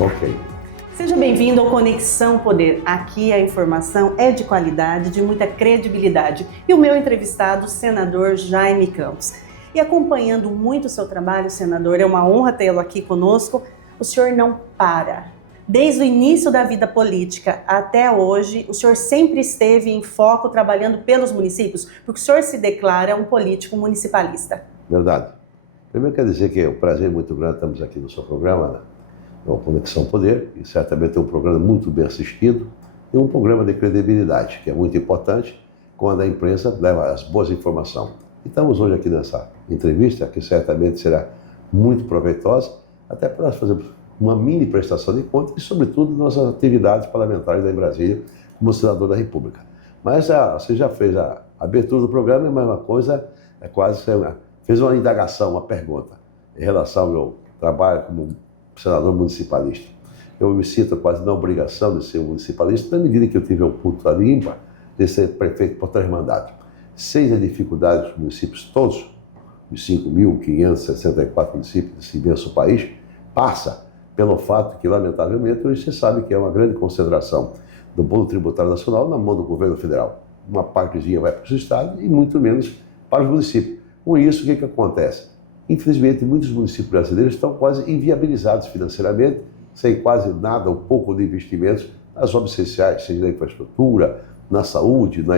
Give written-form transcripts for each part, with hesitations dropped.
Ok. Seja bem-vindo ao Conexão Poder. Aqui a informação é de qualidade, de muita credibilidade. E o meu entrevistado, o senador Jaime Campos. E acompanhando muito o seu trabalho, senador, é uma honra tê-lo aqui conosco. O senhor não para. Desde o início da vida política até hoje, o senhor sempre esteve em foco trabalhando pelos municípios, porque o senhor se declara um político municipalista. Verdade. Primeiro quero dizer que é um prazer muito grande estarmos aqui no seu programa, né? É o Conexão Poder, e certamente é um programa muito bem assistido e um programa de credibilidade, que é muito importante quando a imprensa leva as boas informações. E estamos hoje aqui nessa entrevista, que certamente será muito proveitosa, até para nós fazermos uma mini prestação de contas e, sobretudo, nossas atividades parlamentares em Brasília, como senador da República. Mas você já fez a abertura do programa, é a mesma coisa, fez uma indagação, uma pergunta, em relação ao meu trabalho como senador municipalista. Eu me sinto quase na obrigação de ser um municipalista, na medida que eu tive um ponto ali ímpar de ser prefeito por 3 mandatos. Sem as dificuldades dos municípios todos, os 5.564 municípios desse imenso país, passa pelo fato que, lamentavelmente, hoje você sabe que é uma grande concentração do bolo tributário nacional na mão do governo federal. Uma partezinha vai para os estados e muito menos para os municípios. Com isso, o que acontece? Infelizmente, muitos municípios brasileiros estão quase inviabilizados financeiramente, sem quase nada ou pouco de investimentos nas obras essenciais, seja na infraestrutura, na saúde, na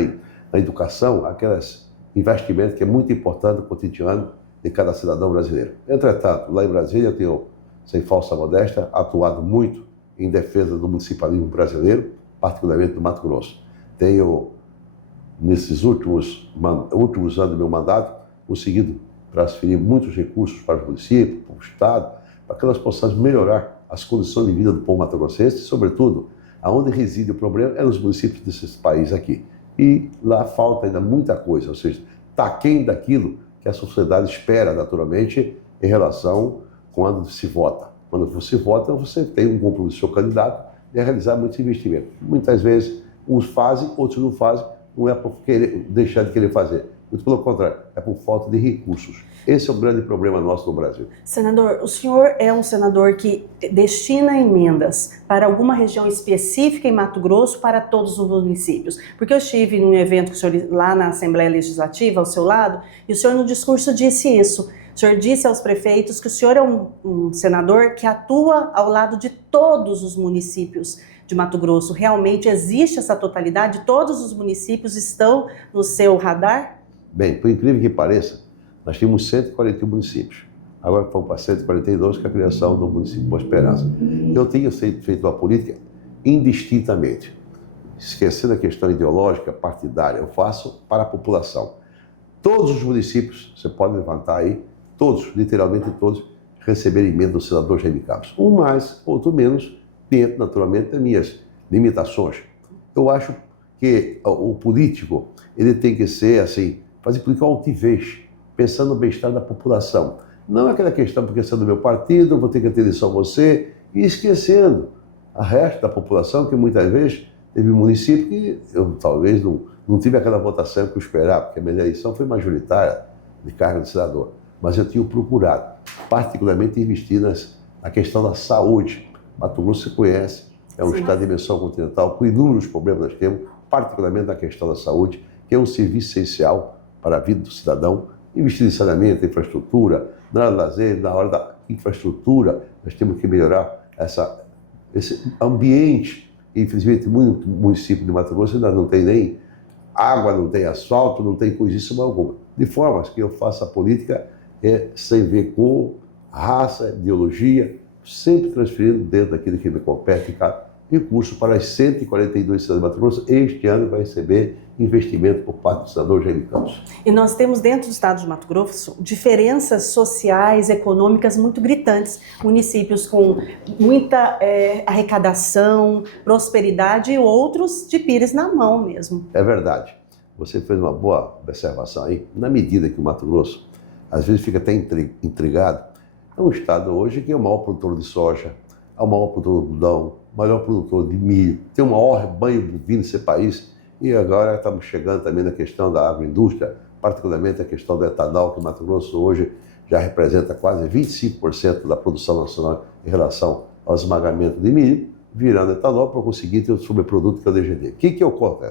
educação, aqueles investimentos que é muito importante no cotidiano de cada cidadão brasileiro. Entretanto, lá em Brasília, eu tenho, sem falsa modéstia, atuado muito em defesa do municipalismo brasileiro, particularmente do Mato Grosso. Tenho, nesses últimos anos do meu mandato, conseguido transferir muitos recursos para o município, para o Estado, para que nós possamos melhorar as condições de vida do povo mato-grossense e, sobretudo, aonde reside o problema é nos municípios desses países aqui. E lá falta ainda muita coisa, ou seja, está aquém daquilo que a sociedade espera, naturalmente, em relação quando se vota. Quando você vota, você tem um compromisso do seu candidato de realizar muitos investimentos. Muitas vezes, uns fazem, outros não fazem, não é por deixar de querer fazer. Muito pelo contrário, é por falta de recursos. Esse é o grande problema nosso no Brasil. Senador, o senhor é um senador que destina emendas para alguma região específica em Mato Grosso para todos os municípios? Porque eu estive num evento com o senhor lá na Assembleia Legislativa, ao seu lado, e o senhor no discurso disse isso. O senhor disse aos prefeitos que o senhor é um senador que atua ao lado de todos os municípios de Mato Grosso. Realmente existe essa totalidade? Todos os municípios estão no seu radar? Bem, por incrível que pareça, nós tínhamos 141 municípios. Agora fomos para 142 com a criação do município Boa Esperança. Eu tenho feito uma política indistintamente, esquecendo a questão ideológica, partidária. Eu faço para a população. Todos os municípios, você pode levantar aí, todos, literalmente todos, receberam emenda do senador Jaime Campos. Um mais, outro menos, dentro, naturalmente, das minhas limitações. Eu acho que o político, ele tem que ser assim, fazer política altivez, pensando no bem-estar da população. Não é aquela questão, porque você é do meu partido, vou ter que atender só você, e esquecendo a resto da população, que muitas vezes teve um município que eu talvez não tive aquela votação que eu esperava, porque a minha eleição foi majoritária de cargo de senador. Mas eu tinha procurado, particularmente, investir na questão da saúde. Mato Grosso se conhece, é um estado de dimensão continental, com inúmeros problemas nós temos, particularmente na questão da saúde, que é um serviço essencial para a vida do cidadão. Investir em saneamento, infraestrutura, na hora do lazer, na hora da infraestrutura, nós temos que melhorar esse ambiente. Infelizmente, muito município de Mato Grosso ainda não tem nem água, não tem asfalto, não tem coisíssima alguma. De forma que eu faço a política sem ver cor, raça, ideologia, sempre transferindo dentro daquilo que me compete, recurso para as 142 cidades de Mato Grosso. Este ano vai receber investimento por parte do senador Jaime Campos. E nós temos dentro do estado de Mato Grosso diferenças sociais, econômicas muito gritantes. Municípios com muita arrecadação, prosperidade e outros de pires na mão mesmo. É verdade. Você fez uma boa observação aí. Na medida que o Mato Grosso, às vezes, fica até intrigado, é um estado hoje que é o maior produtor de soja, é o maior produtor de algodão, o maior produtor de milho, tem o maior rebanho bovino nesse país. E agora estamos chegando também na questão da agroindústria, particularmente a questão do etanol, que o Mato Grosso hoje já representa quase 25% da produção nacional em relação ao esmagamento de milho, virando etanol para conseguir ter o sobreproduto que é o DGD. O que ocorre?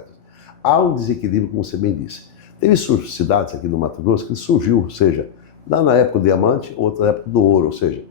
Há um desequilíbrio, como você bem disse. Teve cidades aqui no Mato Grosso que surgiu, ou seja, lá na época do diamante, outra na época do ouro, ou seja,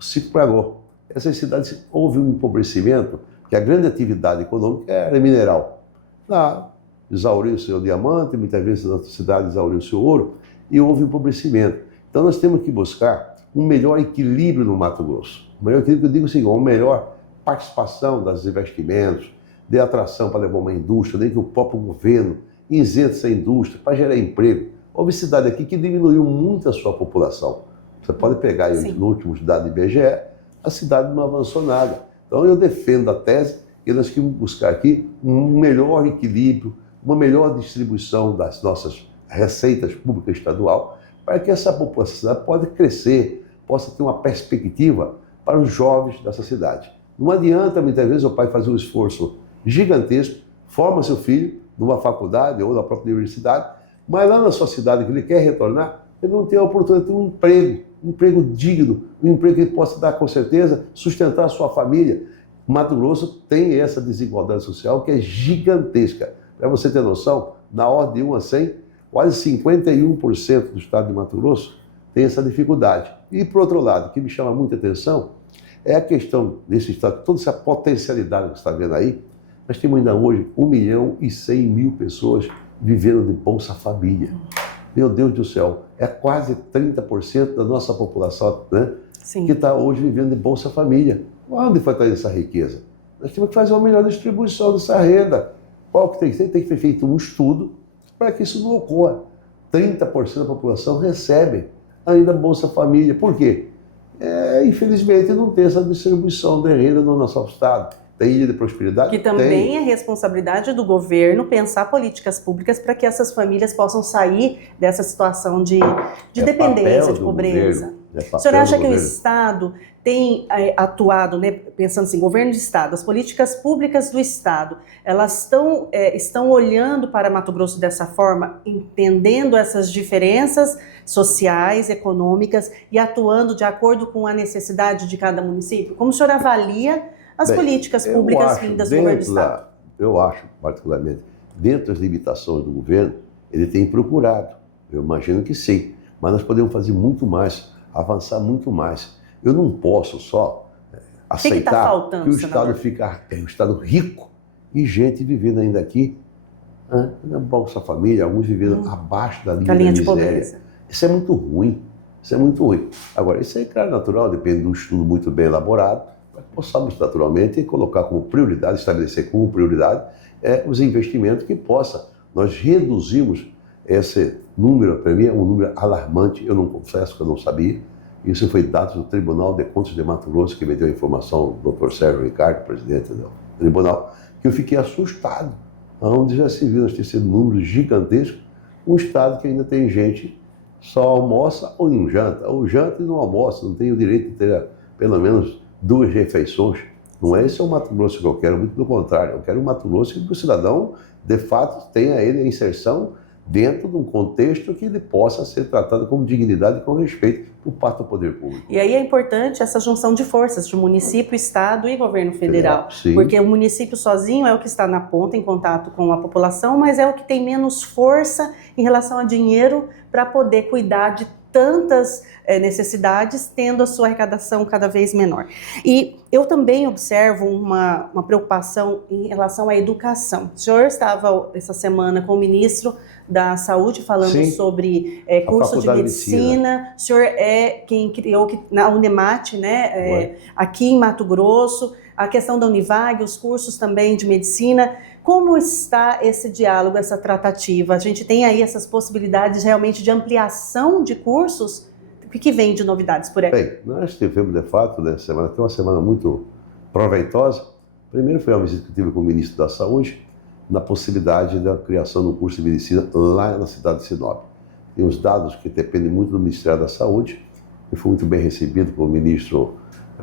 o ciclo pregou. Essas cidades houve um empobrecimento, porque a grande atividade econômica era mineral. Lá exauriu o seu diamante, muitas vezes na outra cidade exauriu o seu ouro, e houve empobrecimento. Então nós temos que buscar um melhor equilíbrio no Mato Grosso. O melhor equilíbrio, eu digo assim, uma melhor participação dos investimentos, de atração para levar uma indústria, nem que o próprio governo isente essa indústria para gerar emprego. Houve cidade aqui que diminuiu muito a sua população. Você pode pegar aí no último dado do IBGE, a cidade não avançou nada. Então eu defendo a tese que nós temos que buscar aqui um melhor equilíbrio, uma melhor distribuição das nossas receitas públicas estadual, para que essa população pode crescer, possa ter uma perspectiva para os jovens dessa cidade. Não adianta, muitas vezes, o pai fazer um esforço gigantesco, forma seu filho numa faculdade ou na própria universidade, mas lá na sua cidade que ele quer retornar, ele não tem a oportunidade de ter um emprego digno, um emprego que ele possa dar, com certeza, sustentar a sua família. Mato Grosso tem essa desigualdade social que é gigantesca. Para você ter noção, na ordem de 1 a 100, quase 51% do estado de Mato Grosso tem essa dificuldade. E, por outro lado, o que me chama muita atenção é a questão desse estado, toda essa potencialidade que você está vendo aí. Nós temos ainda hoje 1.100.000 pessoas vivendo de Bolsa Família. Meu Deus do céu, é quase 30% da nossa população, né, que está hoje vivendo de Bolsa Família. Onde vai estar essa riqueza? Nós temos que fazer uma melhor distribuição dessa renda. Qual que tem que ser? Tem que ter feito um estudo para que isso não ocorra. 30% da população recebe ainda Bolsa Família. Por quê? Infelizmente não tem essa distribuição de renda no nosso estado. Tem Ilha de Prosperidade? Que também é responsabilidade do governo pensar políticas públicas para que essas famílias possam sair dessa situação de dependência, de pobreza. O senhor acha que o Estado tem atuado, né, pensando assim, governo de Estado, as políticas públicas do Estado, elas estão olhando para Mato Grosso dessa forma, entendendo essas diferenças sociais, econômicas e atuando de acordo com a necessidade de cada município? Como o senhor avalia as políticas públicas vindas do governo do Estado? Eu acho, particularmente, dentro das limitações do governo, ele tem procurado. Eu imagino que sim. Mas nós podemos fazer muito mais, avançar muito mais. Eu não posso só aceitar que o Estado fica um Estado rico e gente vivendo ainda aqui na Bolsa Família, alguns vivendo abaixo da linha de miséria. Isso é muito ruim. Isso é muito ruim. Agora, isso é claro, natural, depende de um estudo muito bem elaborado, para que possamos naturalmente colocar como prioridade, estabelecer como prioridade os investimentos que possa. Nós reduzimos esse número, para mim é um número alarmante, eu não confesso que eu não sabia. Isso foi dado do Tribunal de Contas de Mato Grosso, que me deu a informação, o Dr. Sérgio Ricardo, presidente do tribunal, que eu fiquei assustado, onde já se viu nós ter sido números gigantescos, um estado que ainda tem gente só almoça ou não janta, ou janta e não almoça, não tem o direito de ter pelo menos 2 refeições. Não é esse o Mato Grosso que eu quero, muito pelo contrário, eu quero um Mato Grosso que o cidadão, de fato, tenha ele a inserção dentro de um contexto que ele possa ser tratado com dignidade e com respeito por parte do poder público. E aí é importante essa junção de forças de município, estado e governo federal. Porque o município sozinho é o que está na ponta, em contato com a população, mas é o que tem menos força em relação a dinheiro para poder cuidar de tantas necessidades, tendo a sua arrecadação cada vez menor. E eu também observo uma preocupação em relação à educação. O senhor estava essa semana com o ministro da Saúde falando sobre curso de medicina. O senhor é quem criou na Unemate, né, aqui em Mato Grosso, a questão da Univag, os cursos também de medicina. Como está esse diálogo, essa tratativa? A gente tem aí essas possibilidades realmente de ampliação de cursos? O que vem de novidades por aí? Bem, nós tivemos, de fato, nessa semana, uma semana muito proveitosa. Primeiro foi uma visita que eu tive com o ministro da Saúde, na possibilidade da criação de um curso de medicina lá na cidade de Sinop. Tem os dados que dependem muito do Ministério da Saúde, e foi muito bem recebido pelo ministro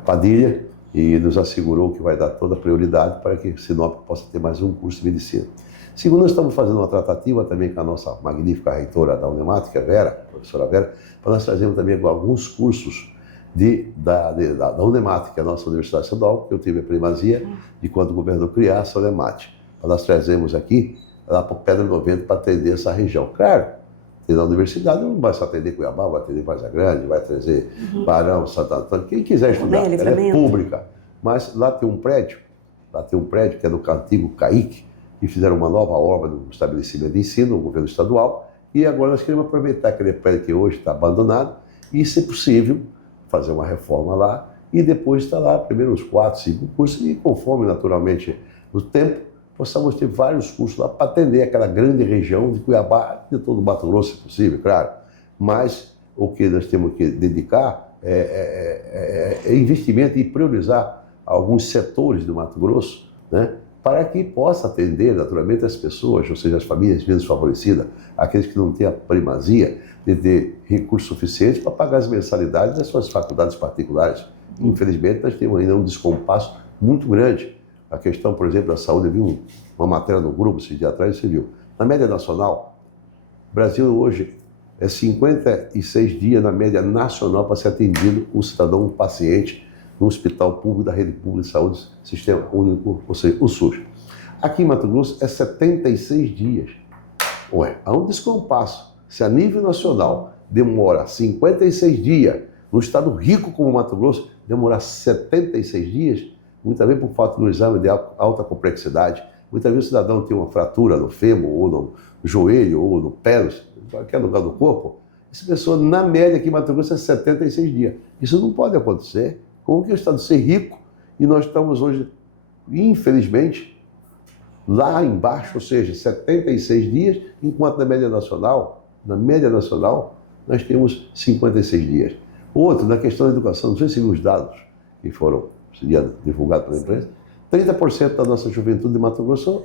Padilha, e nos assegurou que vai dar toda a prioridade para que Sinop possa ter mais um curso de medicina. Segundo, nós estamos fazendo uma tratativa também com a nossa magnífica reitora da Unemate, que é a Vera, a professora Vera, para nós trazermos também alguns cursos da Unemat, que é a nossa universidade estadual, que eu tive a primazia de quando o governo criasse a Unemat. Nós trazemos aqui, lá para Pedra 90, para atender essa região. Claro, e na universidade não vai só atender Cuiabá, vai atender Varza Grande, vai trazer Barão, Santo Antônio, quem quiser estudar, ela é pública. Mas lá tem um prédio que é do antigo CAIC, e fizeram uma nova obra no estabelecimento de ensino, no governo estadual, e agora nós queremos aproveitar aquele prédio que hoje está abandonado e, se possível, fazer uma reforma lá e depois estar lá, primeiro uns 4, 5 cursos, e conforme naturalmente o tempo, possamos ter vários cursos lá para atender aquela grande região de Cuiabá, de todo o Mato Grosso, se possível, claro. Mas o que nós temos que dedicar é investimento e priorizar alguns setores do Mato Grosso, né, para que possa atender naturalmente as pessoas, ou seja, as famílias menos favorecidas, aqueles que não têm a primazia de ter recursos suficientes para pagar as mensalidades das suas faculdades particulares. Infelizmente, nós temos ainda um descompasso muito grande. A questão, por exemplo, da saúde, eu vi uma matéria no grupo esse dia atrás, você viu. Na média nacional, o Brasil hoje é 56 dias na média nacional para ser atendido um cidadão, um paciente, no hospital público da rede pública de saúde, Sistema Único, ou seja, o SUS. Aqui em Mato Grosso é 76 dias. Ué, há um descompasso. Se a nível nacional demora 56 dias, no estado rico como Mato Grosso, demorar 76 dias, muitas vezes por falta do exame de alta complexidade, muitas vezes o cidadão tem uma fratura no fêmur, ou no joelho, ou no pé, em qualquer lugar do corpo, essa pessoa, na média aqui em Mato Grosso, é 76 dias. Isso não pode acontecer. Como que o estado ser rico e nós estamos hoje, infelizmente, lá embaixo, ou seja, 76 dias, enquanto na média nacional, nós temos 56 dias. Outro, na questão da educação, não sei se os dados que foram divulgados pela imprensa, 30% da nossa juventude de Mato Grosso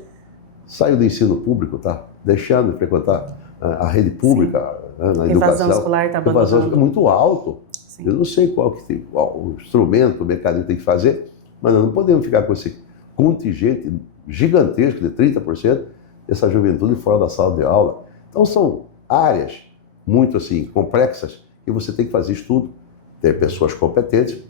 saiu do ensino público, tá? Deixando de frequentar a rede pública, né, na educação. A evasão escolar está abandonando. É muito alto. Sim. Eu não sei qual o instrumento, o mecanismo tem que fazer, mas nós não podemos ficar com esse contingente gigantesco de 30% dessa juventude fora da sala de aula. Então são áreas muito assim complexas que você tem que fazer estudo, ter pessoas competentes,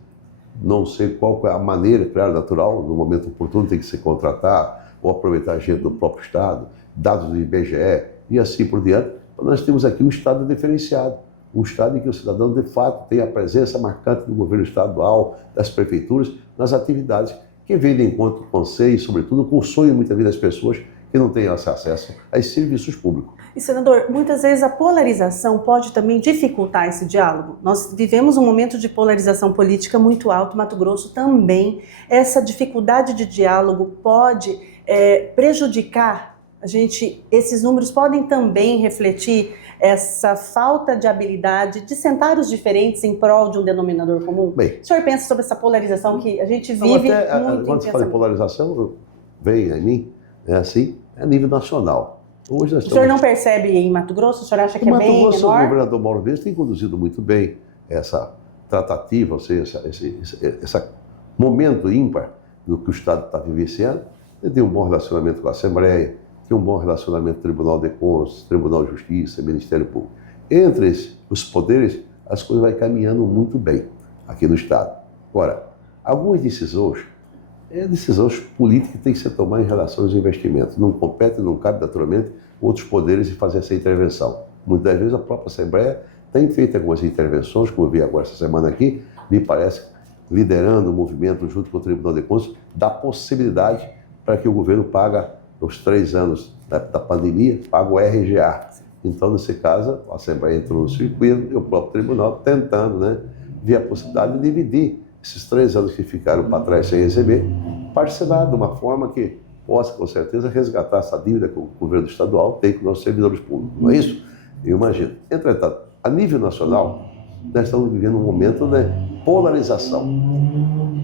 não sei qual é a maneira, claro, natural, no momento oportuno tem que se contratar ou aproveitar a gente do próprio Estado, dados do IBGE e assim por diante. Nós temos aqui um Estado diferenciado. Um Estado em que o cidadão, de fato, tem a presença marcante do governo estadual, das prefeituras, nas atividades que vêm de encontro com o conselho, sobretudo com o sonho, muitas vezes, das pessoas que não têm acesso a esses serviços públicos. E, senador, muitas vezes a polarização pode também dificultar esse diálogo. Nós vivemos um momento de polarização política muito alto, Mato Grosso também. Essa dificuldade de diálogo pode prejudicar a gente. Esses números podem também refletir essa falta de habilidade de sentar os diferentes em prol de um denominador comum? Bem, o senhor pensa sobre essa polarização que a gente vive muito quando você fala de polarização, vem a mim, é assim, a nível nacional. Hoje nós o senhor não percebe em Mato Grosso? O senhor acha que é bem menor? Mato Grosso, o governador Mauro Verde tem conduzido muito bem essa tratativa, ou seja, esse momento ímpar do que o Estado está vivenciando. Ele tem um bom relacionamento com a Assembleia, tem um bom relacionamento com o Tribunal de Contas, Tribunal de Justiça, Ministério Público. Entre os poderes, as coisas vão caminhando muito bem aqui no Estado. Agora, algumas decisões políticas que têm que ser tomadas em relação aos investimentos. Não compete, não cabe naturalmente outros poderes e fazer essa intervenção. Muitas vezes a própria Assembleia tem feito algumas intervenções, como eu vi agora essa semana aqui, me parece, liderando o movimento junto com o Tribunal de Contas, da possibilidade para que o governo pague os 3 anos da pandemia, paga o RGA. Então, nesse caso, a Assembleia entrou no circuito e o próprio Tribunal tentando, né, ver a possibilidade de dividir esses 3 anos que ficaram para trás sem receber, parcelar de uma forma que possa, com certeza, resgatar essa dívida que o governo estadual tem com os nossos servidores públicos. Não é isso? Eu imagino. Entretanto, a nível nacional, nós estamos vivendo um momento de polarização,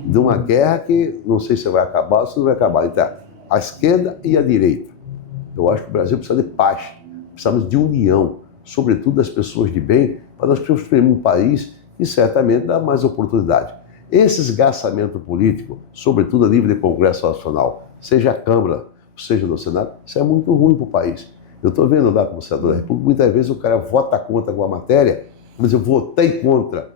de uma guerra que não sei se vai acabar ou se não vai acabar, entre a esquerda e a direita. Eu acho que o Brasil precisa de paz, precisamos de união, sobretudo das pessoas de bem, para nós construirmos um país que certamente dá mais oportunidade. Esse esgarçamento político, sobretudo a nível de Congresso Nacional, seja a Câmara, seja no Senado, isso é muito ruim para o país. Eu estou vendo lá como senador da República, muitas vezes o cara vota contra alguma matéria, mas eu votei contra.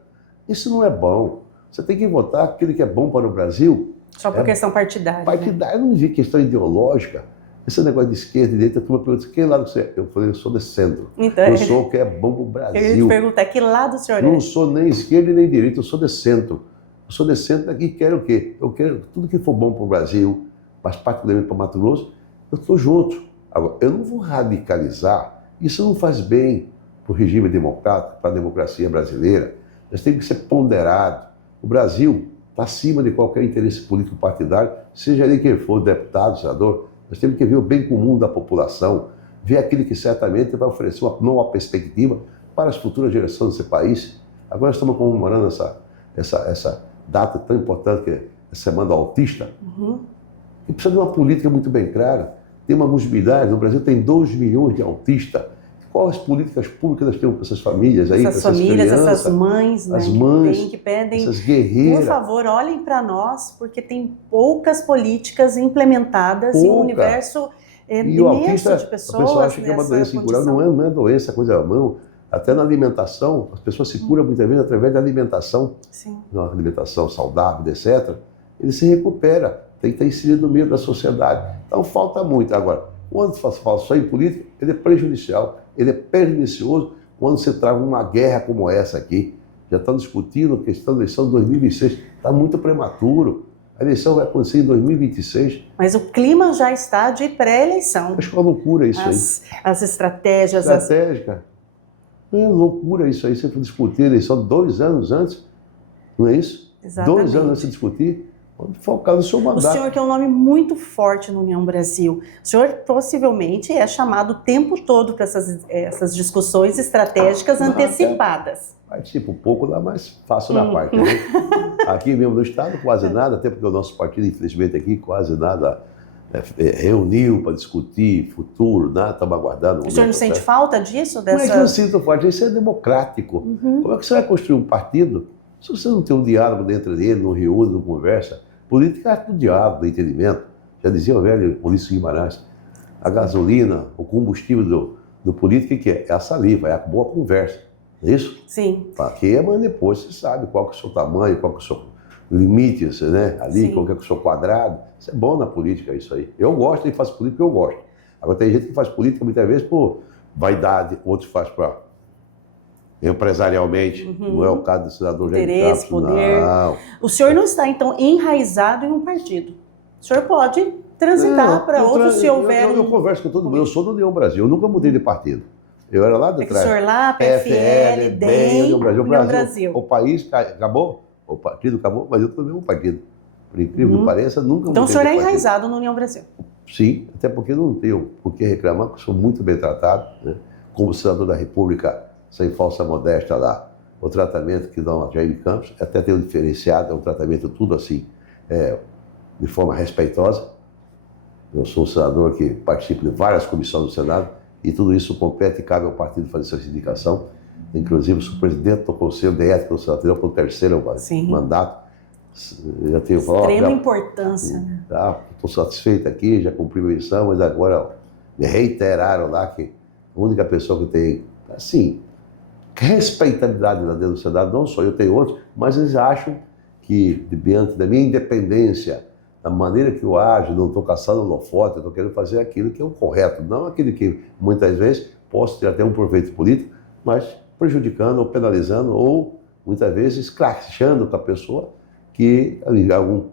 Isso não é bom. Você tem que votar aquele que é bom para o Brasil. Só por questão partidária. Partidária, eu não vi questão ideológica. Esse negócio de esquerda e direita, a turma pergunta, que lado você é? Eu falei, eu sou de centro. Então, eu sou o que é bom para o Brasil. Eu ia te perguntar, que lado o senhor é? Não sou nem esquerda nem direita, eu sou de centro. Eu sou de centro aqui e quero o quê? Eu quero tudo que for bom para o Brasil, mas particularmente para Mato Grosso, eu estou junto. Agora, eu não vou radicalizar, isso não faz bem para o regime democrático, para a democracia brasileira. Nós temos que ser ponderados. O Brasil está acima de qualquer interesse político partidário, seja ele quem for, deputado, senador. Nós temos que ver o bem comum da população, ver aquilo que certamente vai oferecer uma nova perspectiva para as futuras gerações desse país. Agora nós estamos comemorando essa data tão importante que é a Semana do Autista. E precisa de uma política muito bem clara. Tem uma possibilidade, no Brasil tem 2 milhões de autistas. Quais políticas públicas nós temos para essas famílias aí, essas para essas famílias, crianças? essas mães, né, as mães, que pedem, essas guerreiras. por favor, olhem para nós, porque tem poucas políticas implementadas em um universo imenso de pessoas. A pessoa acha que é uma doença incurável, não é doença, coisa da mão. Até na alimentação, as pessoas se curam muitas vezes através da alimentação. Sim. Uma alimentação saudável, etc. Ele se recupera, tem que estar inserido no meio da sociedade. Então falta muito. Agora, quando se fala só em política, ele é prejudicial, ele é pernicioso quando você traz uma guerra como essa aqui. Já estão discutindo a questão da eleição de 2026. Está muito prematuro. A eleição vai acontecer em 2026. Mas o clima já está de pré-eleição. Acho que é uma loucura isso aí. As estratégias... Estratégica. É loucura isso aí. Você for discutir a eleição 2 anos antes, não é isso? Exatamente. 2 anos antes de discutir. Focar no seu mandato. O senhor que é um nome muito forte no União Brasil, o senhor possivelmente é chamado o tempo todo para essas discussões estratégicas antecipadas. Participo um pouco lá, mas faço da parte. Né? Aqui mesmo no estado, quase nada, até porque o nosso partido, infelizmente, aqui quase nada reuniu para discutir futuro, nada, estamos aguardando. O senhor não sente falta disso? Não é que eu sinto falta, isso é democrático. Como é que você vai construir um partido se você não tem um diálogo dentro dele, não reúne, não conversa? Política é arte do diálogo, do entendimento. Já dizia o velho Ulisses Guimarães. A gasolina, o combustível do político, que é a saliva, é a boa conversa. Não é isso? Sim. Para quê? Mas depois você sabe qual que é o seu tamanho, qual que é o seu limite, né? Ali, Sim. qual que é o seu quadrado. Isso é bom na política, isso aí. Eu gosto e faço política porque eu gosto. Agora tem gente que faz política muitas vezes por vaidade, outros faz para empresarialmente, não é o caso do senador Jair Interesse, Campos, poder. não. O senhor não está, então, enraizado em um partido. O senhor pode transitar para outro se houver eu converso com todo mundo. Eu sou do União Brasil, eu nunca mudei de partido. Eu era lá de trás. O senhor lá, PFL, DEM, União Brasil. União Brasil. O país acabou, o partido acabou, mas eu estou no mesmo partido. Por incrível que pareça, nunca mudei. Então o senhor é de partido. enraizado no União Brasil. Sim, até porque não tenho por que reclamar, porque sou muito bem tratado, né? Como senador da República, sem falsa modéstia lá. O tratamento que dão a Jair Campos, até tem um diferenciado, é um tratamento tudo assim, de forma respeitosa. Eu sou um senador que participo de várias comissões do Senado e tudo isso compete e cabe ao partido fazer essa indicação. Inclusive, sou presidente do Conselho de Ética do Senado pelo 3º mandato. Já tenho extrema importância, né? Estou satisfeito aqui, já cumpri minha missão, mas agora me reiteraram lá que a única pessoa que tem, assim, respeitabilidade lá dentro do Senado, não só eu, tenho outros, mas eles acham que, diante da minha independência, da maneira que eu ajo, não estou caçando holofote, estou querendo fazer aquilo que é o correto, não aquilo que muitas vezes posso ter até um proveito político, mas prejudicando ou penalizando ou muitas vezes escrachando com a pessoa que algum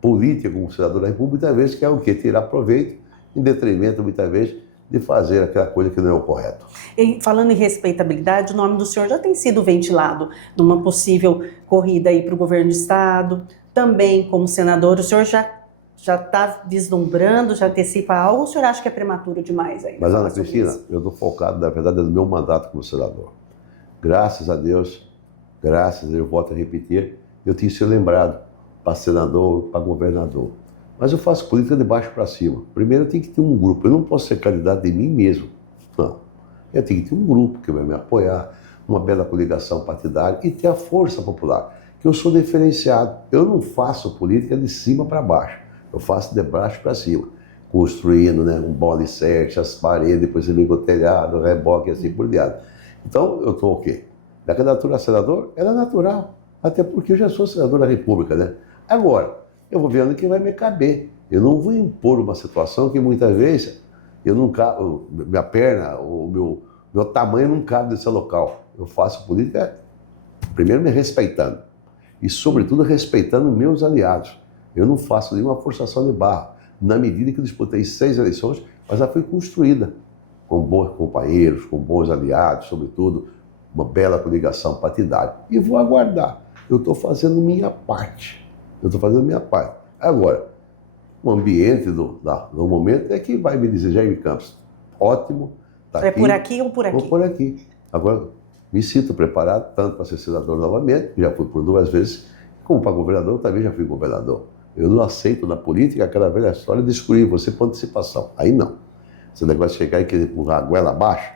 político, como senador da República, muitas vezes quer o quê? Tirar proveito em detrimento, muitas vezes, de fazer aquela coisa que não é o correto. E falando em respeitabilidade, o nome do senhor já tem sido ventilado numa possível corrida aí para o governo do estado, também como senador. O senhor já está vislumbrando, já antecipa algo, ou o senhor acha que é prematuro demais ainda? Mas, Ana Cristina, eu estou focado, na verdade, no meu mandato como senador. Graças a Deus, eu volto a repetir, eu tenho sido lembrado para senador, para governador. Mas eu faço política de baixo para cima. Primeiro eu tenho que ter um grupo, eu não posso ser candidato de mim mesmo, não. Eu tenho que ter um grupo que vai me apoiar, uma bela coligação partidária e ter a força popular, que eu sou diferenciado. Eu não faço política de cima para baixo, eu faço de baixo para cima, construindo, né, um bom alicerce, as paredes, depois eu ligo o telhado, o reboque e assim por diante. Então eu estou o quê? A candidatura a senador, ela é natural. Até porque eu já sou senador da República, né? Agora, eu vou vendo que vai me caber. Eu não vou impor uma situação que muitas vezes eu não cabo, minha perna, o meu tamanho não cabe nesse local. Eu faço política, primeiro me respeitando e, sobretudo, respeitando meus aliados. Eu não faço nenhuma forçação de barra. Na medida que eu disputei 6 eleições, mas ela foi construída com bons companheiros, com bons aliados, sobretudo, uma bela coligação partidária. E vou aguardar. Eu estou fazendo minha parte. Agora, o ambiente do momento é que vai me dizer, Jaime Campos, ótimo, tá aqui. É por aqui ou por aqui? Ou por aqui. Agora, me sinto preparado tanto para ser senador novamente, já fui por 2 vezes, como para governador, também já fui governador. Eu não aceito na política aquela velha história de excluir você por antecipação. Aí não. Esse negócio de chegar e querer empurrar a goela abaixo,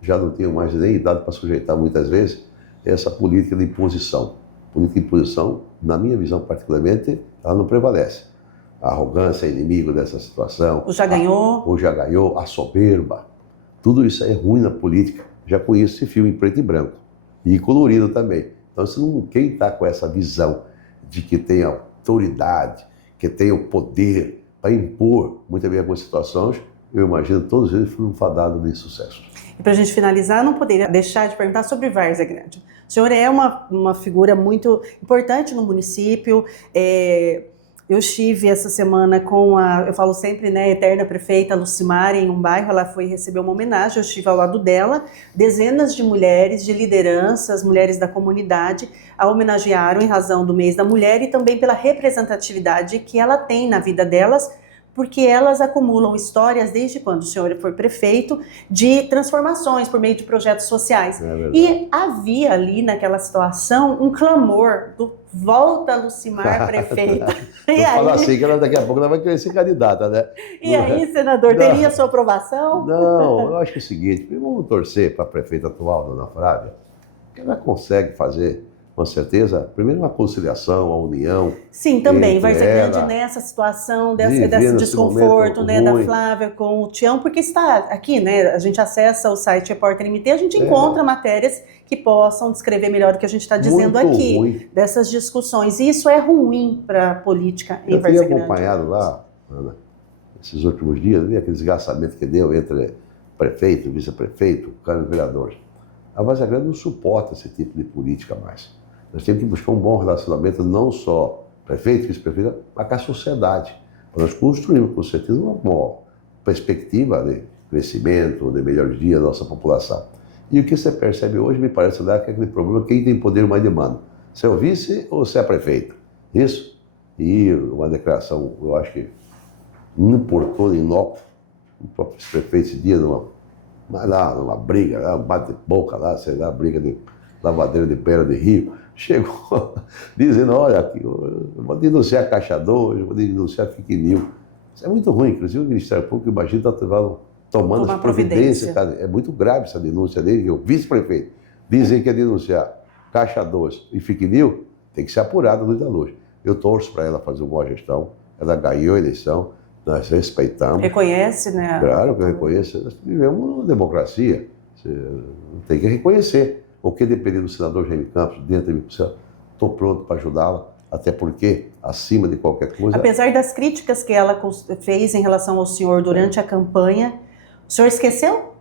já não tenho mais nem idade para sujeitar muitas vezes essa política de imposição. Política de imposição, na minha visão particularmente, ela não prevalece. A arrogância é inimigo dessa situação. O já ganhou, a soberba. Tudo isso é ruim na política. Já conheço esse filme em preto e branco. E colorido também. Então, quem está com essa visão de que tem autoridade, que tem o poder para impor muitas vezes algumas situações, eu imagino todos eles foram fadados de sucesso. E para a gente finalizar, não poderia deixar de perguntar sobre Várzea Grande. O senhor é uma figura muito importante no município. Eu estive essa semana com eu falo sempre, né, eterna prefeita Lucimar, em um bairro. Ela foi receber uma homenagem, eu estive ao lado dela. Dezenas de mulheres, de lideranças, mulheres da comunidade, a homenagearam em razão do mês da mulher e também pela representatividade que ela tem na vida delas, porque elas acumulam histórias desde quando o senhor foi prefeito de transformações por meio de projetos sociais. E havia ali naquela situação um clamor do volta Lucimar prefeita. Não fala assim que ela daqui a pouco ela vai querer ser candidata, né? E aí, senador, teria sua aprovação? Não, eu acho que é o seguinte, vamos torcer para a prefeita atual, dona Flávia, que ela consegue fazer, com certeza, primeiro uma conciliação, a união. Sim, também, Várzea Grande nessa situação, desse desconforto, né, da Flávia com o Tião, porque está aqui, né, a gente acessa o site Repórter MT, a gente encontra matérias que possam descrever melhor o que a gente está dizendo aqui, ruim. Dessas discussões, e isso é ruim para a política em Várzea Grande. Eu tenho acompanhado lá, Ana, esses últimos dias, aquele desgastamento que deu entre prefeito, vice-prefeito, Câmara de Vereadores. A Várzea Grande não suporta esse tipo de política mais. Nós temos que buscar um bom relacionamento, não só prefeito, vice-prefeito, mas com a sociedade. Nós construímos, com certeza, uma boa perspectiva de crescimento, de melhor dia da nossa população. E o que você percebe hoje, me parece, que é aquele problema, quem tem poder mais demanda. Se é o vice ou se é a prefeita. Isso? E uma declaração, eu acho que importou inócuo, o próprio prefeito esse dia, numa briga, um bate-boca lá, sei lá, briga de lavadeira de beira de rio, chegou dizendo, olha, aqui, eu vou denunciar Caixa 2, eu vou denunciar Fake News. Isso é muito ruim, inclusive o Ministério Público, imagina, está tomando as providências. É muito grave essa denúncia dele, que o vice-prefeito dizer que ia denunciar Caixa 2 e Fake News, tem que ser apurado Luz da Luz. Eu torço para ela fazer uma boa gestão, ela ganhou a eleição, nós respeitamos. Reconhece, né? Claro que eu reconheço, nós vivemos uma democracia, você tem que reconhecer. O que depender do senador Jaime Campos, dentro de mim, estou pronto para ajudá-la, até porque, acima de qualquer coisa... Apesar das críticas que ela fez em relação ao senhor durante a campanha, o senhor esqueceu?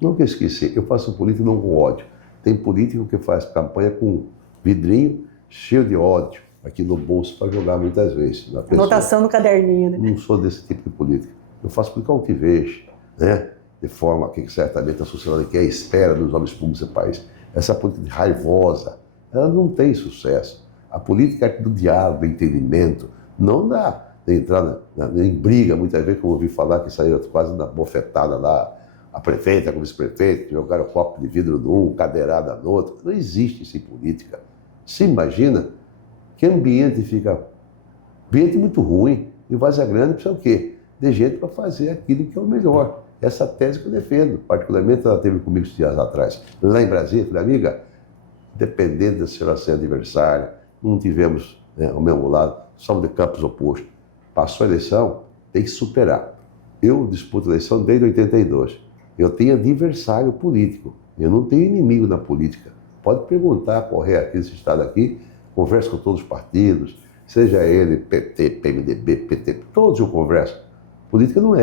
Nunca esqueci. Eu faço política não com ódio. Tem político que faz campanha com vidrinho cheio de ódio aqui no bolso para jogar muitas vezes. Anotação no caderninho, né? Não sou desse tipo de política. Eu faço política altivez, né? De forma que certamente a sociedade quer, espera dos homens públicos desse país. Essa política raivosa, ela não tem sucesso. A política é do diálogo, do entendimento, não de entrar em briga, muitas vezes, como eu ouvi falar, que saíram quase na bofetada lá, a prefeita com o vice-prefeito, jogaram copo de vidro num, cadeirada no outro. Não existe isso em política. Se imagina que ambiente fica... Ambiente muito ruim. E Várzea Grande precisa o quê? De gente para fazer aquilo que é o melhor. Essa tese que eu defendo, particularmente ela teve comigo uns dias atrás, lá em Brasília. Falei, amiga, dependendo da senhora ser adversária, não tivemos ao mesmo lado, somos de campos opostos. Passou a eleição, tem que superar. Eu disputo a eleição desde 82. Eu tenho adversário político, eu não tenho inimigo na política. Pode perguntar, correr aqui nesse estado aqui, converso com todos os partidos, seja ele PT, PMDB, PT, todos eu converso. Política não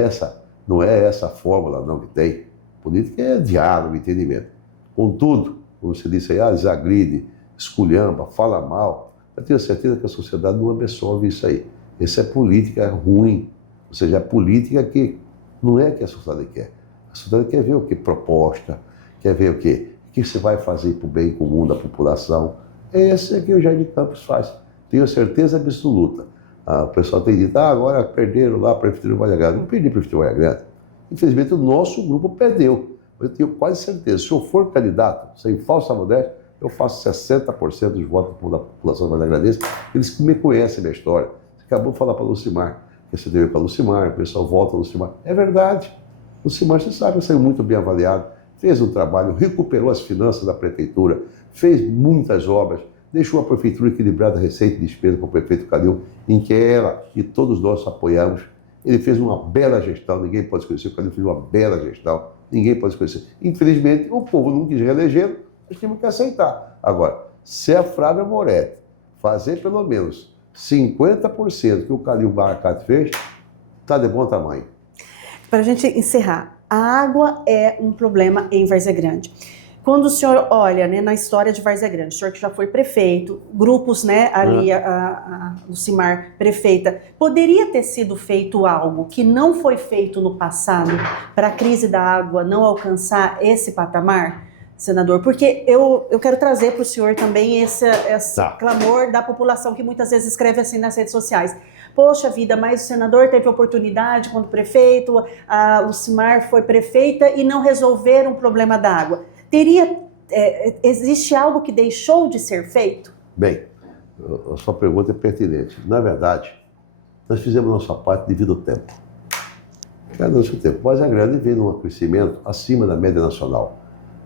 é essa fórmula não que tem. Política é diálogo, entendimento. Contudo, como você disse aí, desagride, esculhamba, fala mal, eu tenho certeza que a sociedade não absorve isso aí. Essa é política ruim, ou seja, a política que não é o que a sociedade quer. A sociedade quer ver o que? Proposta, quer ver o quê? O que você vai fazer para o bem comum da população. Esse é que o Jair de Campos faz. Tenho certeza absoluta. O pessoal tem dito, agora perderam lá para a Prefeitura de Vargas Grande. Não perdi para a Prefeitura de Vargas Grande. Infelizmente, o nosso grupo perdeu. Eu tenho quase certeza, se eu for candidato, sem falsa modéstia, eu faço 60% dos votos da população da Vargas Grande. Eles me conhecem a minha história. Você acabou de falar para a Lucimar, que você deu para a Lucimar, o pessoal volta a Lucimar. É verdade. Lucimar, você sabe, saiu muito bem avaliado, fez um trabalho, recuperou as finanças da prefeitura, fez muitas obras, deixou a prefeitura equilibrada, receita e despesa para o prefeito Calil, em que ela e todos nós apoiamos. Ele fez uma bela gestão, ninguém pode esquecer, o Calil fez uma bela gestão, ninguém pode esquecer. Infelizmente, o povo não quis reelegê-lo, nós temos que aceitar. Agora, se a Flávia Moretti fazer pelo menos 50% que o Calil Baracate fez, está de bom tamanho. Para a gente encerrar, a água é um problema em Várzea Grande. Quando o senhor olha, né, na história de Várzea Grande, o senhor que já foi prefeito, grupos, né, ali, a Lucimar, prefeita, poderia ter sido feito algo que não foi feito no passado para a crise da água não alcançar esse patamar, senador? Porque eu quero trazer para o senhor também esse clamor da população que muitas vezes escreve assim nas redes sociais. Poxa vida, mas o senador teve oportunidade quando prefeito, a Lucimar foi prefeita e não resolveram o problema da água. Existe algo que deixou de ser feito? Bem, a sua pergunta é pertinente. Na verdade, nós fizemos nossa parte devido ao tempo. Cada nosso tempo. Várzea Grande vem num crescimento acima da média nacional.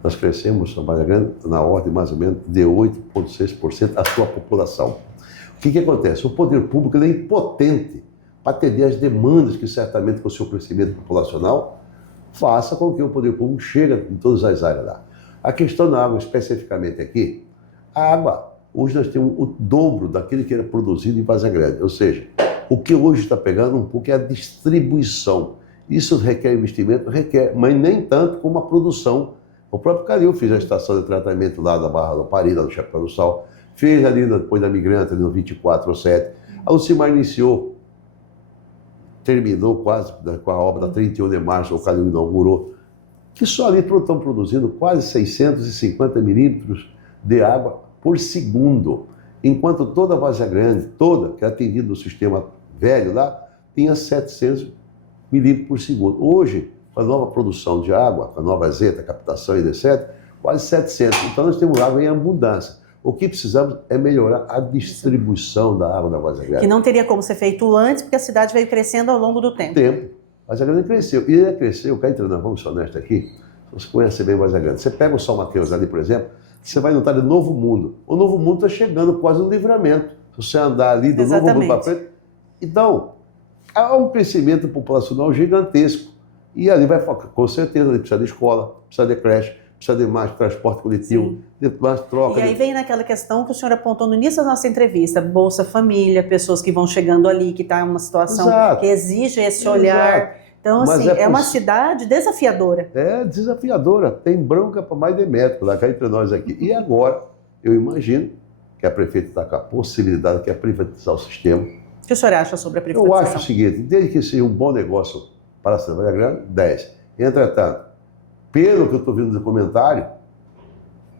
Nós crescemos na Várzea Grande na ordem mais ou menos de 8,6% a sua população. O que acontece? O poder público é impotente para atender as demandas que certamente com o seu crescimento populacional faça com que o poder público chegue em todas as áreas lá. A questão da água, especificamente aqui, a água, hoje nós temos o dobro daquilo que era produzido em Várzea Grande. Ou seja, o que hoje está pegando um pouco é a distribuição. Isso requer investimento? Requer, mas nem tanto como a produção. O próprio Calil fez a estação de tratamento lá da Barra do Pari, lá no Chapéu do Sal, fez ali depois da Migrante, ali no 24/7. A Lucimar iniciou, terminou quase com a obra da 31 de março, o Calil inaugurou, que só ali estão produzindo quase 650 milímetros de água por segundo, enquanto toda a Várzea Grande, toda, que é atendida no sistema velho lá, tinha 700 milímetros por segundo. Hoje, com a nova produção de água, com a nova zeta, captação e etc., quase 700. Então nós temos água em abundância. O que precisamos é melhorar a distribuição da água da Várzea Grande. Que não teria como ser feito antes, porque a cidade veio crescendo ao longo do tempo. A Várzea Grande cresceu. E ele cresceu, cá entrando, vamos ser honestos aqui, você conhece bem a Várzea Grande. Você pega o São Mateus ali, por exemplo, você vai notar de Novo Mundo. O Novo Mundo está chegando quase no Livramento. Se você andar ali do Novo Mundo para frente. Então, há um crescimento populacional gigantesco. E ali vai, com certeza, ele precisa de escola, precisa de creche, precisa de mais transporte coletivo, de mais troca. E aí vem naquela questão que o senhor apontou no início da nossa entrevista, Bolsa Família, pessoas que vão chegando ali, que está em uma situação que exige esse olhar. Então, assim, é uma cidade desafiadora. É desafiadora, tem bronca para mais de metro lá, cá entre nós aqui. E agora, eu imagino que a prefeita está com a possibilidade que é privatizar o sistema. O que o senhor acha sobre a privatização? Eu acho o seguinte, desde que seja um bom negócio para a cidade de Grande, 10. Entretanto, pelo que eu estou vendo no comentário,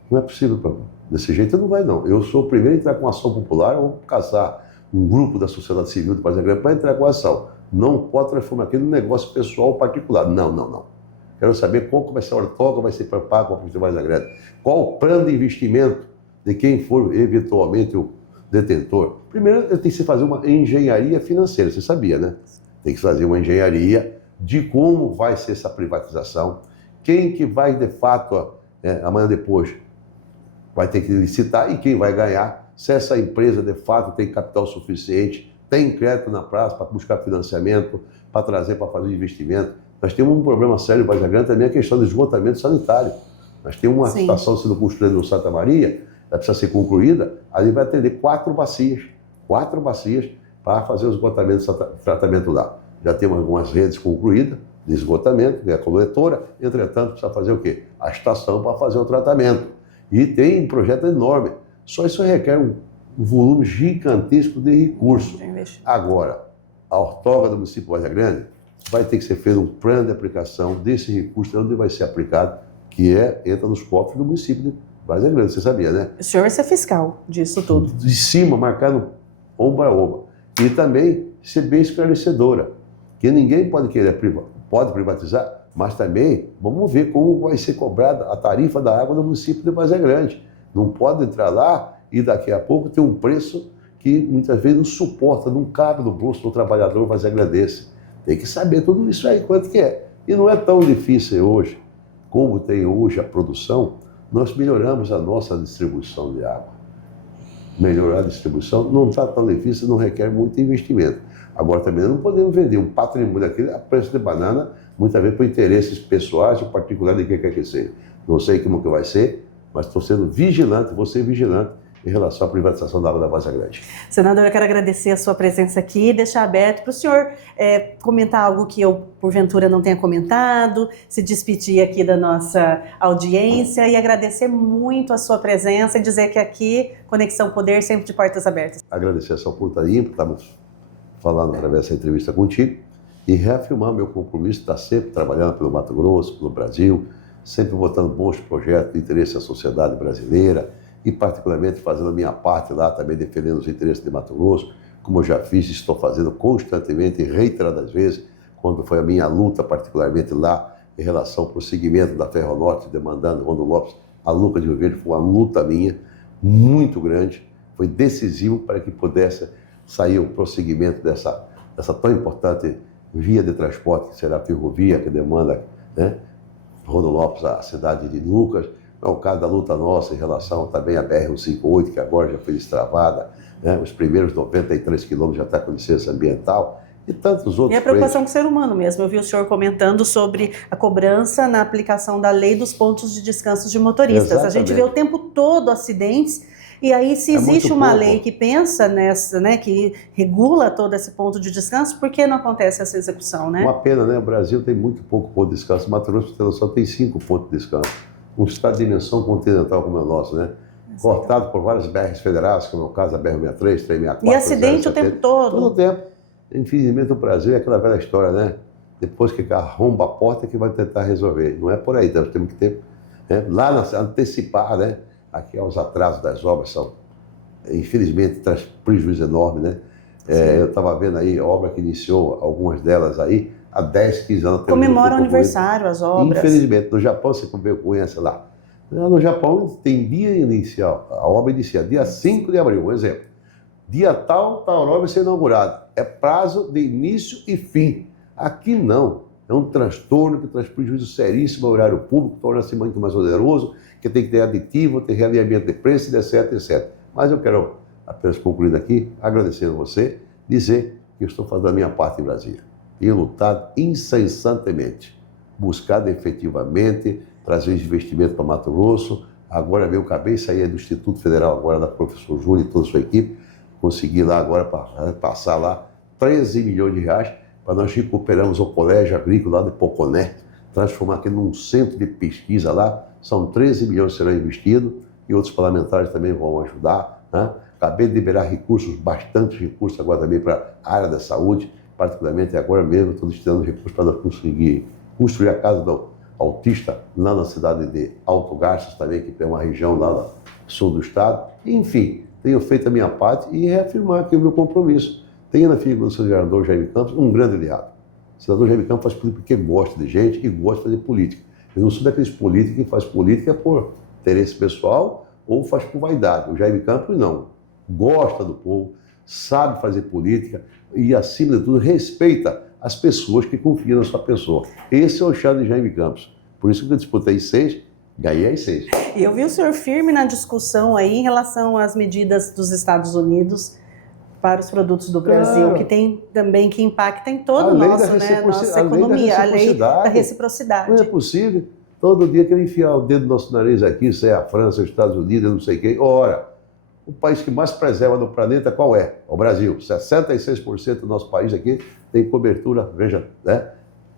não é possível para mim. Desse jeito não vai, não. Eu sou o primeiro a entrar com ação popular ou casar um grupo da sociedade civil de Várzea Grande para entrar com ação. Não pode transformar aquilo num negócio pessoal ou particular. Não. Quero saber qual que vai ser a ortoga, vai ser preparada com a Prefeitura de Várzea Grande. Qual o plano de investimento de quem for eventualmente o detentor. Primeiro, tem que se fazer uma engenharia financeira, você sabia, né? Tem que fazer uma engenharia de como vai ser essa privatização, quem que vai, de fato, amanhã depois, vai ter que licitar e quem vai ganhar, se essa empresa, de fato, tem capital suficiente, tem crédito na praça para buscar financiamento, para trazer, para fazer investimento. Nós temos um problema sério em Várzea Grande, também a questão do esgotamento sanitário. Nós temos uma estação sendo construída no Santa Maria, ela precisa ser concluída, ali vai atender 4 bacias para fazer o esgotamento e tratamento lá. Já temos algumas redes concluídas de esgotamento, que é a coletora, entretanto, precisa fazer o quê? A estação para fazer o tratamento. E tem um projeto enorme. Só isso requer um volume gigantesco de recursos. Agora, a ortoga do município de Várzea Grande vai ter que ser feito um plano de aplicação desse recurso, onde vai ser aplicado, que entra nos cofres do município de Várzea Grande, você sabia, né? O senhor vai ser fiscal disso tudo. De cima, marcado ombro a ombro. E também ser bem esclarecedora, que ninguém pode privatizar, mas também vamos ver como vai ser cobrada a tarifa da água do município de Várzea Grande. Não pode entrar lá e daqui a pouco ter um preço que muitas vezes não suporta, não cabe no bolso do trabalhador vazegrandense. Tem que saber tudo isso aí, quanto que é. E não é tão difícil hoje, como tem hoje a produção, nós melhoramos a nossa distribuição de água. Melhorar a distribuição não está tão difícil, não requer muito investimento. Agora também não podemos vender um patrimônio daquele a preço de banana, muitas vezes por interesses pessoais ou particulares de quem quer que seja. Não sei como que vai ser, mas estou sendo vigilante, vou ser vigilante em relação à privatização da água da Várzea Grande. Senador, eu quero agradecer a sua presença aqui e deixar aberto para o senhor comentar algo que eu, porventura, não tenha comentado, se despedir aqui da nossa audiência e agradecer muito a sua presença e dizer que aqui, Conexão Poder, sempre de portas abertas. Agradecer essa oportunidade, por estarmos falando através dessa entrevista contigo e reafirmar meu compromisso de estar sempre trabalhando pelo Mato Grosso, pelo Brasil, sempre botando bons projetos de interesse da sociedade brasileira, e particularmente fazendo a minha parte lá, também defendendo os interesses de Mato Grosso, como eu já fiz e estou fazendo constantemente e reiteradas vezes, quando foi a minha luta, particularmente lá, em relação ao prosseguimento da Ferronorte, demandando Rondo Lopes, a Luca de Rio Verde, foi uma luta minha, muito grande, foi decisivo para que pudesse sair o prosseguimento dessa tão importante via de transporte, que será a ferrovia, que demanda, né, Rondo Lopes, a cidade de Lucas. É o caso da luta nossa em relação também à BR-158, que agora já foi destravada, né? Os primeiros 93 quilômetros já está com licença ambiental e tantos outros. E a preocupação com o ser humano mesmo. Eu vi o senhor comentando sobre a cobrança na aplicação da lei dos pontos de descanso de motoristas. Exatamente. A gente vê o tempo todo acidentes. E aí, se existe uma lei que pensa nessa, né, que regula todo esse ponto de descanso, por que não acontece essa execução, né? Uma pena, né? O Brasil tem muito pouco ponto de descanso. O Mato Grosso, só tem 5 pontos de descanso. Um estado de dimensão continental como é o nosso, né? Cortado por várias BRs federais, como é o caso da BR-63, 364... E acidente o tempo todo. Todo o tempo. Infelizmente, o Brasil é aquela velha história, né? Depois que arromba a porta, que vai tentar resolver. Não é por aí, nós temos que ter... Né? Lá, antecipar, né? Aqui, os atrasos das obras são... Infelizmente, traz prejuízo enorme, né? Eu estava vendo aí a obra que iniciou, algumas delas aí, há 10, 15 anos. Comemora o aniversário, as obras. Infelizmente, no Japão, você conhece lá. No Japão tem dia inicial, a obra inicia dia 5 de abril, um exemplo. Dia tal a obra vai ser inaugurada. É prazo de início e fim. Aqui não. É um transtorno que traz prejuízo seríssimo ao horário público, torna-se muito mais oneroso, que tem que ter aditivo, ter realinhamento de preço, etc, etc. Mas eu quero apenas concluir aqui, agradecendo a você, dizer que eu estou fazendo a minha parte em Brasília. Tenho lutado incessantemente, buscado efetivamente trazer investimento para Mato Grosso. Agora mesmo, acabei de sair do Instituto Federal, agora da professor Júlio e toda a sua equipe, consegui lá agora passar lá 13 milhões de reais para nós recuperarmos o Colégio Agrícola lá de Poconé, transformar aquilo num centro de pesquisa lá. São 13 milhões que serão investidos e outros parlamentares também vão ajudar, né? Acabei de liberar recursos, bastante recursos agora também para a área da saúde, particularmente agora mesmo estou destinando recursos para nós conseguir construir a casa do autista lá na cidade de Alto Garças também, que é uma região lá no sul do estado. Enfim, tenho feito a minha parte e reafirmar aqui o meu compromisso. Tenho na figura do senador Jaime Campos um grande aliado. O senador Jaime Campos faz política porque gosta de gente e gosta de fazer política. Eu não sou daqueles políticos que faz política por interesse pessoal ou faz por vaidade. O Jaime Campos não. Gosta do povo, sabe fazer política e, acima de tudo, respeita as pessoas que confiam na sua pessoa. Esse é o chá de Jaime Campos. Por isso que eu disputei 6, ganhei as 6. E eu vi o senhor firme na discussão aí em relação às medidas dos Estados Unidos para os produtos do Brasil, que tem também, que impacta em todo o nosso, né, nossa economia, a lei da reciprocidade. Não é possível. Todo dia querem enfiar o dedo no nosso nariz aqui, isso é a França, os Estados Unidos, não sei quem. Ora, o país que mais preserva no planeta qual é? O Brasil. 66% do nosso país aqui tem cobertura, veja, né?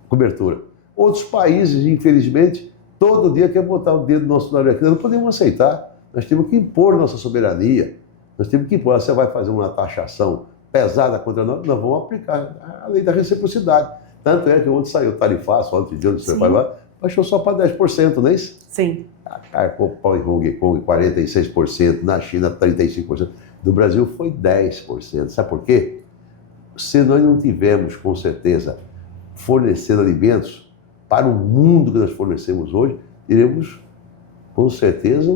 Cobertura. Outros países, infelizmente, todo dia querem botar o dedo no nosso nariz aqui. Nós não podemos aceitar. Nós temos que impor nossa soberania. Nós temos que impor. Você vai fazer uma taxação pesada contra nós, nós vamos aplicar a lei da reciprocidade. Tanto é que ontem saiu o tarifaço, ontem de onde você vai lá, baixou só para 10%, não é isso? Sim. A Carrefour, pão em Hong Kong, 46%, na China, 35%. Do Brasil foi 10%. Sabe por quê? Se nós não tivermos, com certeza, fornecendo alimentos para o mundo que nós fornecemos hoje, teremos, com certeza,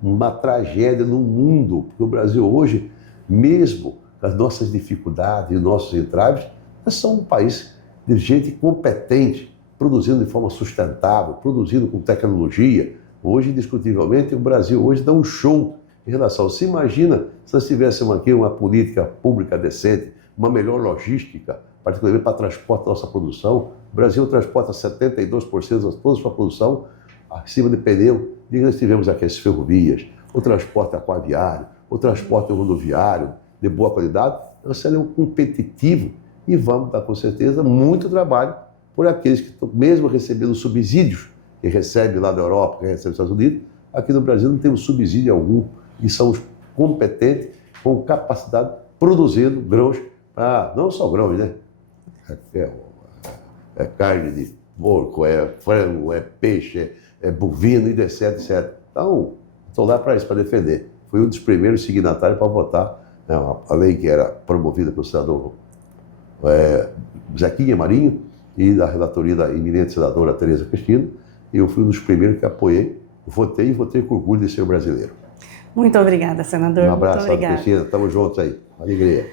uma tragédia no mundo. Porque o Brasil hoje, mesmo com as nossas dificuldades e nossos entraves, nós somos um país de gente competente, produzindo de forma sustentável, produzindo com tecnologia. Hoje, indiscutivelmente, o Brasil hoje dá um show em relação. Se imagina se nós tivéssemos aqui uma política pública decente, uma melhor logística, particularmente para transporte da nossa produção. O Brasil transporta 72% de toda a sua produção acima de pneu. E nós tivemos aqui as ferrovias, o transporte aquaviário, o transporte rodoviário de boa qualidade. Nós seremos competitivos e vamos dar, com certeza, muito trabalho por aqueles que estão mesmo recebendo subsídios, que recebem lá da Europa, que recebem dos Estados Unidos. Aqui no Brasil não temos subsídio algum e somos competentes, com capacidade, produzindo grãos, não só grãos, né? É carne de porco, é frango, é peixe, é bovino, e etc, etc. Então, estou lá para isso, para defender. Fui um dos primeiros signatários para votar, né, a lei que era promovida pelo senador Zequinha Marinho e da relatoria da eminente senadora Tereza Cristina. Eu fui um dos primeiros que apoiei, votei com orgulho de ser brasileiro. Muito obrigada, senador. Um abraço, Muito obrigada. Cristina. Estamos juntos aí. Alegria.